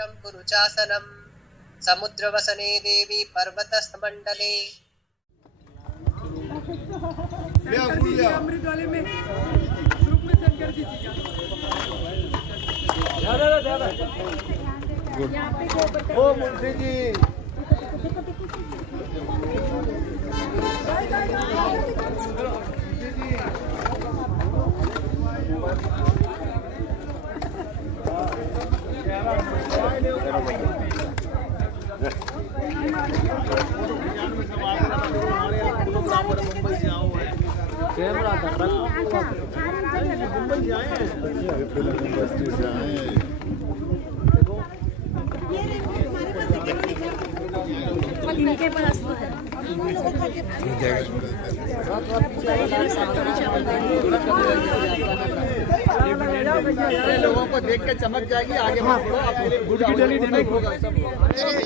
भद्रं कुरु चासनं समुद्रवसने देवी पर्वतस्थमण्डले। अमृत वाले में ग्रुप में सेंड कर दीजिएगा। ओ मुंशी जी मुंबई से आओ है कैमरा था मुंबई से आए हैं फिल्म इंडस्ट्री से आए हैं। इनके पास तो है लोगों को देख के चमक जाएगी आगे मत बढ़ो आप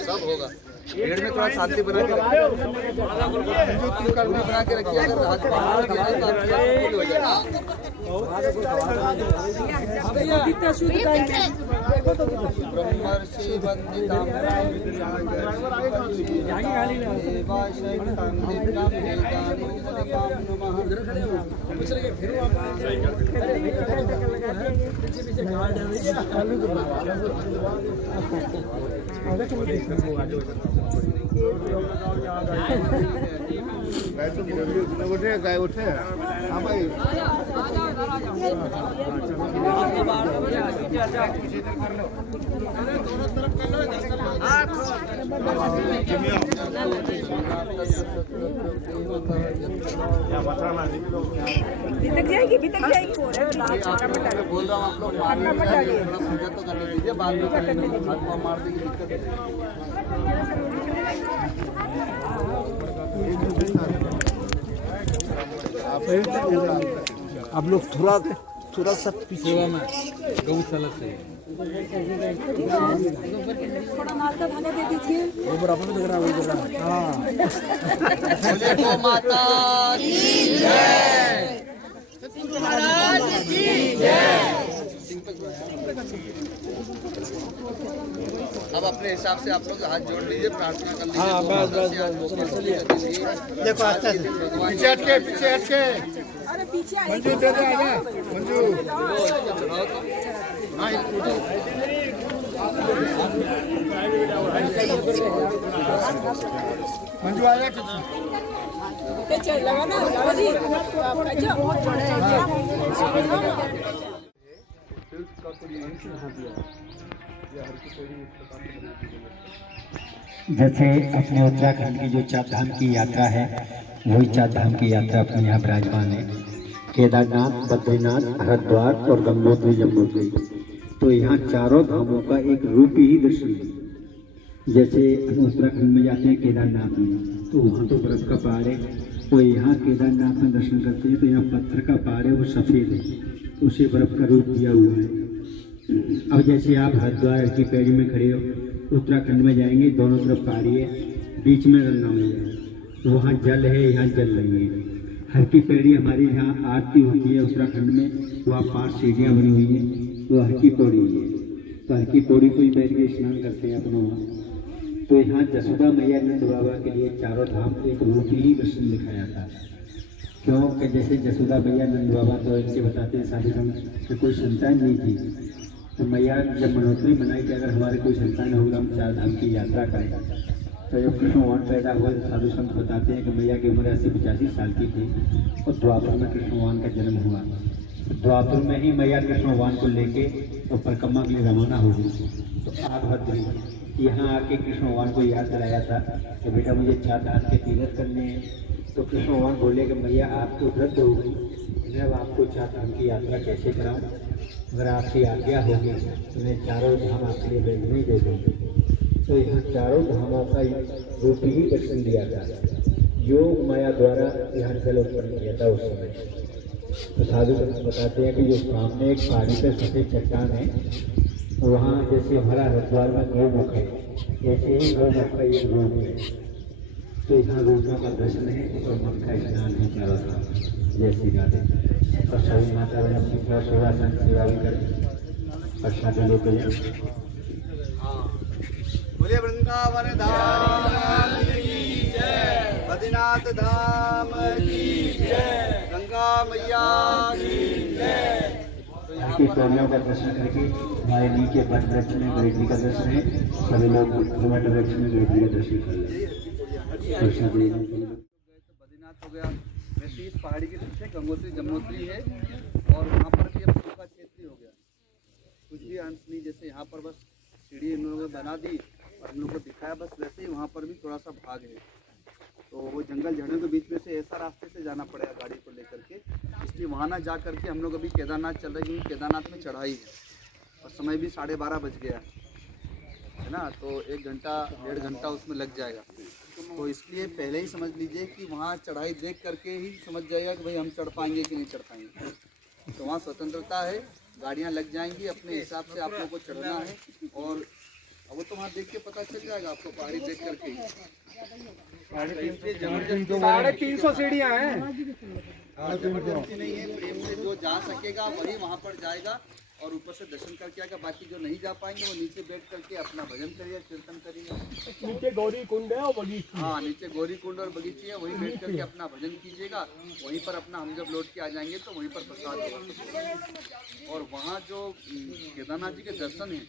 सब होगा भीड़ में थोड़ा शांति बना के रखिए जो तिलकर्मी बना के रखिए अगर हाथ बाहर गिराए तो हो जाएगा। ब्रह्मर्षि वंदितां उठे गाय उठे हाँ भाई बितक जाएगी बोल रहा हूँ आप लोग पूजा तो करने दीजिए बाद में कर लेंगे हाथ पाँव मार देंगे दिक्कत आप लोग थोड़ा सा पीछे में गौशाला से थोड़ा नाश्ता खाने दे दीजिए। वो बराबर लग रहा है हाँ गौ माता की जय महाराज की जय। अब अपने हिसाब से आप लोग हाथ जोड़ लीजिए प्रार्थना कर लीजिए। हाँ बस देखो अच्छा पीछे हटके अरे पीछे आइए। मंजू दे दे आजा मंजू मंजू आजा चल लगा ना जी बहुत बड़ा है। जैसे अपने उत्तराखंड की जो चार धाम की यात्रा है वही चार धाम की यात्रा अपने यहाँ विराजमान है। केदारनाथ, बद्रीनाथ, हरिद्वार और गंगोत्री यमुनोत्री। तो यहाँ चारों धामों का एक रूप ही दर्शन है। जैसे हम उत्तराखंड में जाते हैं केदारनाथ में तो वहाँ तो बर्फ का पहाड़ है, वो यहाँ केदारनाथ में दर्शन करते हैं तो यहाँ पत्थर का पहाड़ है वो सफ़ेद है, उसे बर्फ का रूप दिया हुआ है। अब जैसे आप हरिद्वार की पैड़ी में खड़े हो, उत्तराखंड में जाएंगे दोनों तरफ पहाड़ी है, बीच में गंगा मैया है, तो वहाँ जल है, यहाँ जल नहीं है। हर की पैड़ी हमारी यहाँ आरती होती है उत्तराखंड में, वहाँ 5 सीढ़ियाँ बनी हुई हैं, वो हर की पौड़ी है। तो हर की पौड़ी को ही बैठ के स्नान करते हैं अपना वहाँ। तो यहाँ जसोदा मैया नंद बाबा के लिए चारों धाम एक रूप ही दर्शन दिखाया था। क्योंकि जैसे जसोदा मैया नंद बाबा तो इनके बताते हैं साधु संत कि कोई संतान नहीं थी, तो मैया जब मनोत्री बनाई कि अगर हमारे कोई संतान होगा हम चार धाम की यात्रा करें, तो जब कृष्ण भगवान पैदा हुए तो साधु संत बताते हैं कि मैया की उम्र 80-85 साल की थी और द्वापर में कृष्ण भगवान का जन्म हुआ। द्वापर में ही मैया कृष्ण भगवान को लेके तो परिक्रमा के लिए रवाना हो गई। तो आभद्री यहाँ आके कृष्ण भगवान को याद दिलाया था कि बेटा मुझे 4 धाम के तीर्थ करने हैं। तो कृष्ण भगवान बोले कि मैया आप तो वृद्ध हो गई, मैं अब आपको 4 धाम की यात्रा कैसे कराऊँ? अगर आपकी आज्ञा होगी तो मैं चारों धाम आपके लिए भेजने दे दूँगी। तो यहाँ चारों धामों का रूप ही दर्शन दिया था, योग माया द्वारा यहाँ जल उत्पन्न किया था उस समय। तो साधु बताते हैं कि जो सामने एक पहाड़ी पर सफ़ेद चट्टान है, वहाँ जैसे हमारा हरिद्वार में गौमुख है, ऐसे ही गौमुख का एक रूप है। तो यहाँ रूपों का दर्शन है और मन का स्नान है चारों धाम। जय श्री राधे। और सभी माता बहन अपनी सेवा सेवा भी करें, प्रसाद लेते हैं। बोलिए वृंदावन धाम की जय, बद्रीनाथ धाम की जय, गंगा मैया की जय। तो यहाँ की पर पौड़ियों का दर्शन करके हमारे नीचे बट वृक्ष में गणेश जी का दर्शन है। सभी लोग बट वृक्ष में गणेश जी का दर्शन कर लें। बद्रीनाथ हो गया, वैसे इस पहाड़ी के पीछे गंगोत्री जमुनोत्री है और वहाँ पर भी अब सूखा क्षेत्र हो गया, कुछ भी अंश नहीं। जैसे यहाँ पर बस सीढ़ी इन लोगों ने बना दी और हम लोग को दिखाया, बस वैसे ही वहाँ पर भी थोड़ा सा भाग है। तो वो जंगल झड़ने के बीच में से ऐसा रास्ते से जाना पड़ेगा गाड़ी को लेकर के, इसलिए वहाँ ना जा करके हम लोग अभी केदारनाथ चल रहे हैं, क्योंकि केदारनाथ में चढ़ाई है और समय भी 12:30 बज गया है ना, तो 1 घंटा 1.5 घंटा उसमें लग जाएगा। तो इसलिए पहले ही समझ लीजिए कि वहाँ चढ़ाई देख करके ही समझ जाएगा कि भाई हम चढ़ पाएंगे कि नहीं चढ़ पाएंगे। तो वहाँ स्वतंत्रता है, गाड़ियाँ लग जाएंगी, अपने हिसाब से आप लोगों को चढ़ना है। और वो तो वहाँ देख के पता चल जाएगा आपको, पहाड़ी देख करके। 350 सीढ़ियाँ हैं। जबरदस्ती नहीं है, प्रेम से जो जा सकेगा वही वहाँ पर जाएगा और ऊपर से दर्शन करके आएगा। बाकी जो नहीं जा पाएंगे वो नीचे बैठ करके अपना भजन करिए, कीर्तन करिए। नीचे गौरी कुंड है और बगीचा। हाँ, नीचे गौरी कुंड और बगीचे है, वहीं बैठ करके अपना भजन कीजिएगा। वहीं पर अपना हम जब लौट के आ जाएंगे तो वहीं पर प्रसाद होगा। और वहाँ जो केदारनाथ जी के दर्शन हैं,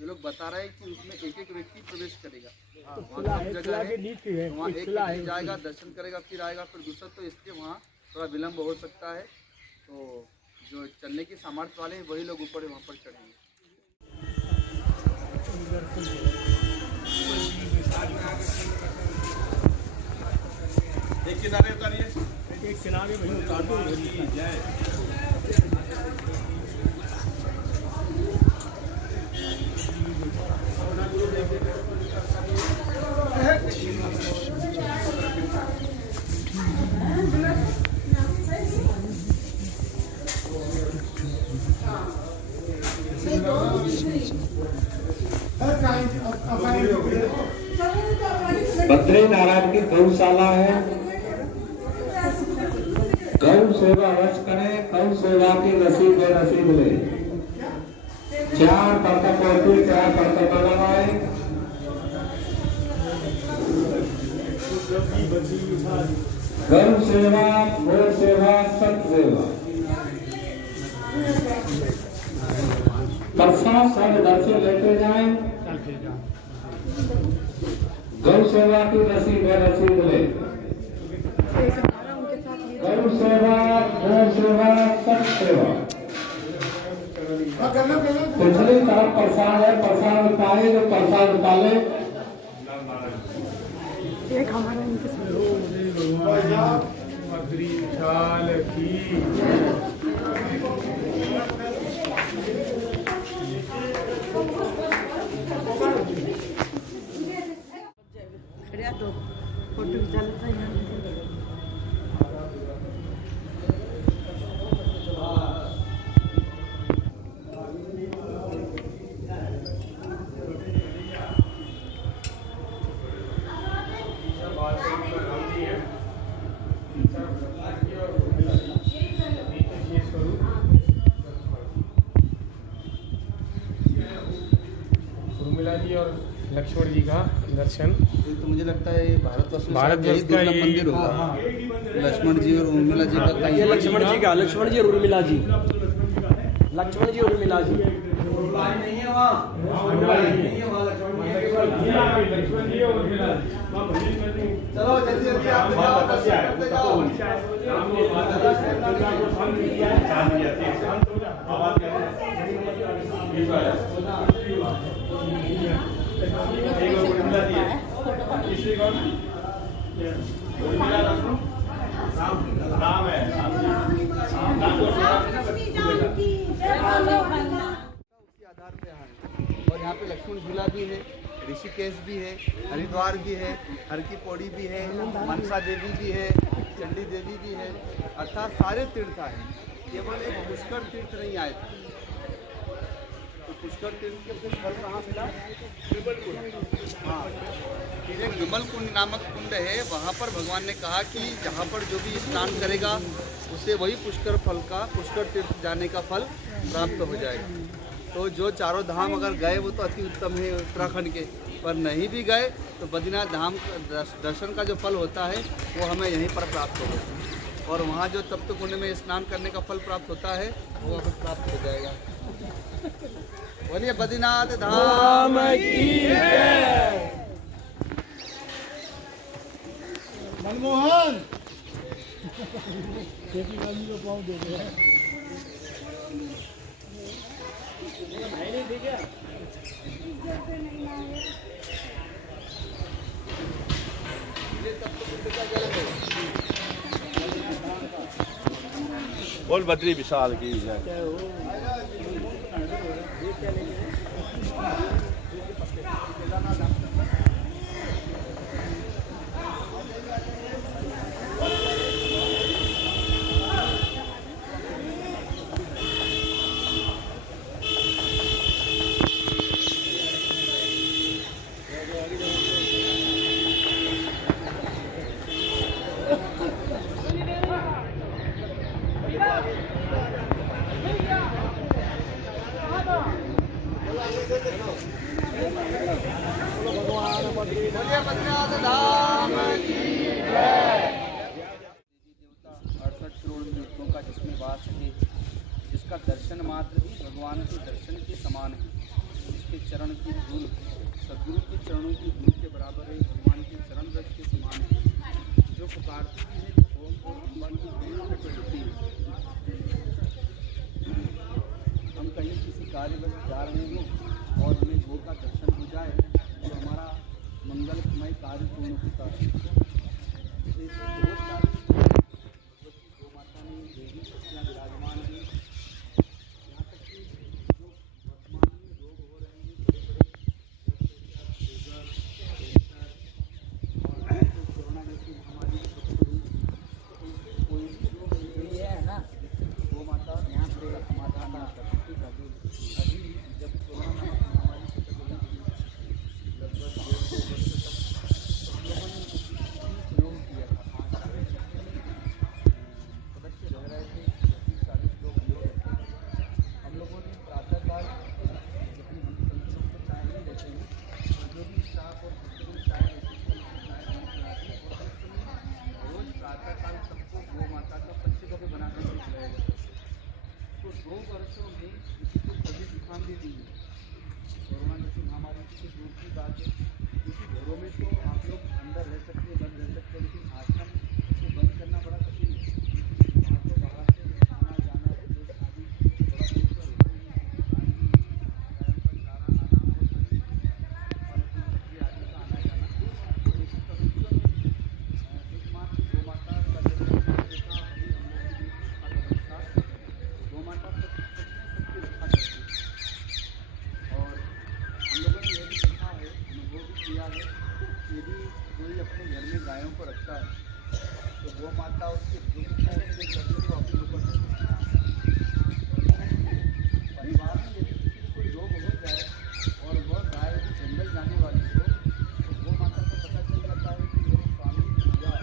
ये लोग बता रहे हैं कि उसमें एक व्यक्ति प्रवेश करेगा। वहाँ कम जगह है, वहाँ एक व्यक्ति जाएगा, दर्शन करेगा, फिर आएगा, फिर दूसरा। तो इसलिए वहाँ थोड़ा विलम्ब हो सकता है। तो जो चलने की सामर्थ्य वाले हैं वही लोग ऊपर वहाँ पर चढ़ेंगे। एक किनारे उतारिए, एक किनारे वहीं उतार दो। बद्री नारायण की गौशाला है। गौ सेवा अवश्य करें, गौ सेवा की नसीब है, नसीब ले। 4 परतक होती, 4 परतक लगाए। गौ सेवा, गौ सेवा, सत सेवा। प्रसाद सब घर से लेते जाए। गौ सेवा की नसीब है, नसीब ले। गौ सेवा, गौ सेवा, सत सेवा। पिछली तरफ प्रसाद है, प्रसाद पाए जो प्रसाद पाले। एक हमारा इनके बद्री विशाल की तो फोटो खिंचा लेता है। उर्मिला जी और लक्ष्मण जी का दर्शन। तो मुझे लगता है ये भारतवर्ष का दुर्लभ मंदिर होगा। लक्ष्मण जी और उर्मिला जी का कहीं लक्ष्मण जी का, लक्ष्मण जी और उर्मिला जी, लक्ष्मण जी और उर्मिला जी। नहीं है वहाँ, लक्ष्मण जी और उर्मिला जी। चलो जल्दी जल्दी आप जाओ, करते जाओ। राम है उसी आधार पे आए। और यहाँ पे लक्ष्मण झूला भी है, ऋषिकेश भी है, हरिद्वार भी है, हर की पौड़ी भी है, मनसा देवी भी है, चंडी देवी भी है। अर्थात सारे तीर्थ आए, केवल एक पुष्कर तीर्थ नहीं आए थे। तो पुष्कर तीर्थ के फल कहाँ मिला? हाँ, एक विमल कुंड नामक कुंड है। वहाँ पर भगवान ने कहा कि जहाँ पर जो भी स्नान करेगा उसे वही पुष्कर तीर्थ जाने का फल प्राप्त हो जाएगा। तो जो चारों धाम अगर गए वो तो अति उत्तम है उत्तराखंड के, पर नहीं भी गए तो बद्रीनाथ धाम दर्शन का जो फल होता है वो हमें यहीं पर प्राप्त होगा, और वहाँ जो तप्त कुंड में स्नान करने का फल प्राप्त होता है वो हमें प्राप्त हो जाएगा। बोलिए बद्रीनाथ धाम की जय। मनमोहन बोल बद्री विशाल की जय। बोलिए बद्रीनाथ धाम की जय। देवी देवता 68 करोड़ मूर्तियों का जिसमें वास है, जिसका दर्शन मात्र ही भगवान के दर्शन के समान है, जिसके चरण की धूल सद्गुरु के चरणों की धूल के बराबर है, भगवान के चरण रज के समान है, जो पुकारती है ओम और अम्बा की धूल प्रकटती है। हम कहीं किसी कार्यवश जा रहे हो और हमें गो का दर्शन हो जाए तो हमारा मंगलमय कार्य पूर्ण होता है। ऐसे बहुत सारी गो माता ने देवी शक्तियाँ विराजमान हैं। यहाँ तक कि जो वर्तमान में रोग हो रहे हैं, बड़े बड़े शुगर, कैंसर और कोरोना जैसी महामारी तो कोई भी रोग नहीं है ना, गो माता यहाँ पर समाधान ना कर सकती। अभी जब कोरोना महामारी से लगभग 1.5 वर्ष तक हम लोगों ने प्रयोग किया था। 5 सदस्य रह रहे थे, 30-40 लोग योग रहते थे। हम लोगों ने प्रातःकाल जबकि हम संतों को चाय नहीं देते हैं, जो भी स्टाफ और दूसरे चाय देते थे रोज प्रातःकाल सबको गो माता का पंचगव्य बनाकर खिलाया जाता था। तो 2 वर्षों में किसी को कभी जुकाम भी नहीं है। कोरोना जैसी महामारी से दूर की बात है, क्योंकि घरों में तो आप लोग अंदर रह सकते हैं, बंद रह सकते हैं, लेकिन आश्रम को बंद करना बड़ा कठिन है। वहाँ तो बाहर से आना जाना रोज आदि थोड़ा बहुत तो होता ही है, टाइम पर जाना आना और सब्जी आदि का आना जाना। तो ऐसी परिस्थितियों में एकमात्र गो माता का जब देखा अभी हम लोगों ने गो माता सबकी रक्षा करती है। और हम लोगों ने यह भी देखा है, अनुभव भी किया है, यदि कोई अपने घर में गायों को रखता है तो गो माता उसके दुख को अपने ऊपर परिवार में यदि किसी को कोई रोग हो जाए और वह गाय यदि जंगल जाने वाली हो तो गो माता को पता चल जाता है कि मेरे स्वामी या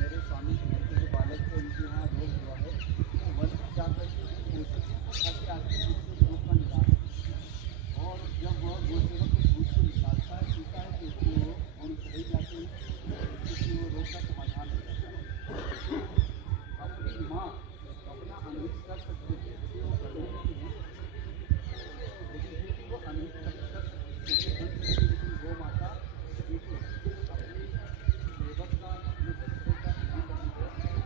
मेरे स्वामी के घर के जो बालक थे उनके यहाँ रोग हुआ है, तो वन में जाकर के ताकि आगे रोग का निदान। और जब वह गोसेवक उस दूध को निकालता है, पीता है, तो उसको और सही जाते हैं, उससे वो रोग का समाधान हो जाता है। अपनी माँ अपना अनहित कर सकते थे, वो करते नहीं है, लेकिन वो अनहित कर सकते, लेकिन गो माता अपने सेवक का, अपने बच्चे का ध्यान रखती है।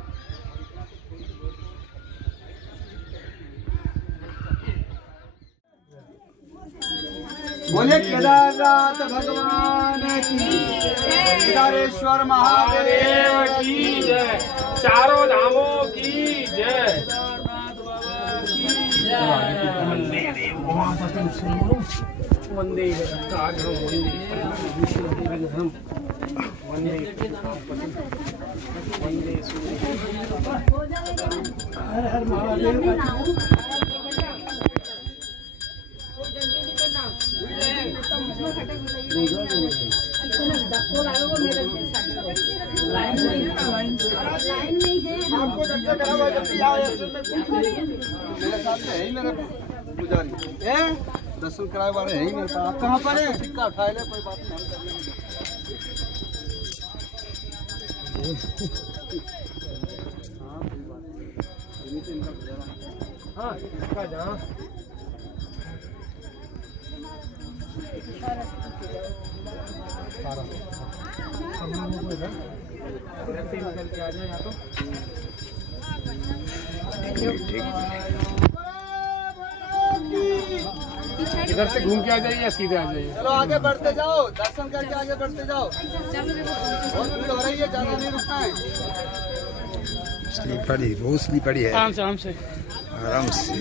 और इतना तो थोड़ी बहुत बोले केदारनाथ भगवान की, केदारेश्वर महादेव की जय, चारों धामों की जय। वंदे काग्रम वंदे वंदे सूर्य हर हर महादेव। मेरे साथ है ही मेरे पुजारी दर्शन कराए वाले है ही मेरे पास। आप कहाँ पर है? सिक्का उठा ले, कोई बात नहीं, हम कर लेंगे। हाँ कोई बात नहीं, इन्हीं से इनका गुजारा। हाँ इसका जहाँ ऐसे ही निकल के आ जाए या तो इधर से घूम के आ जाइए या सीधे आ जाइए। चलो आगे बढ़ते जाओ, दर्शन करके आगे बढ़ते जाओ। बहुत भीड़ हो रही है, ज्यादा नहीं रुकना है। स्लीपरी बहुत स्लीपरी है। आराम से आराम से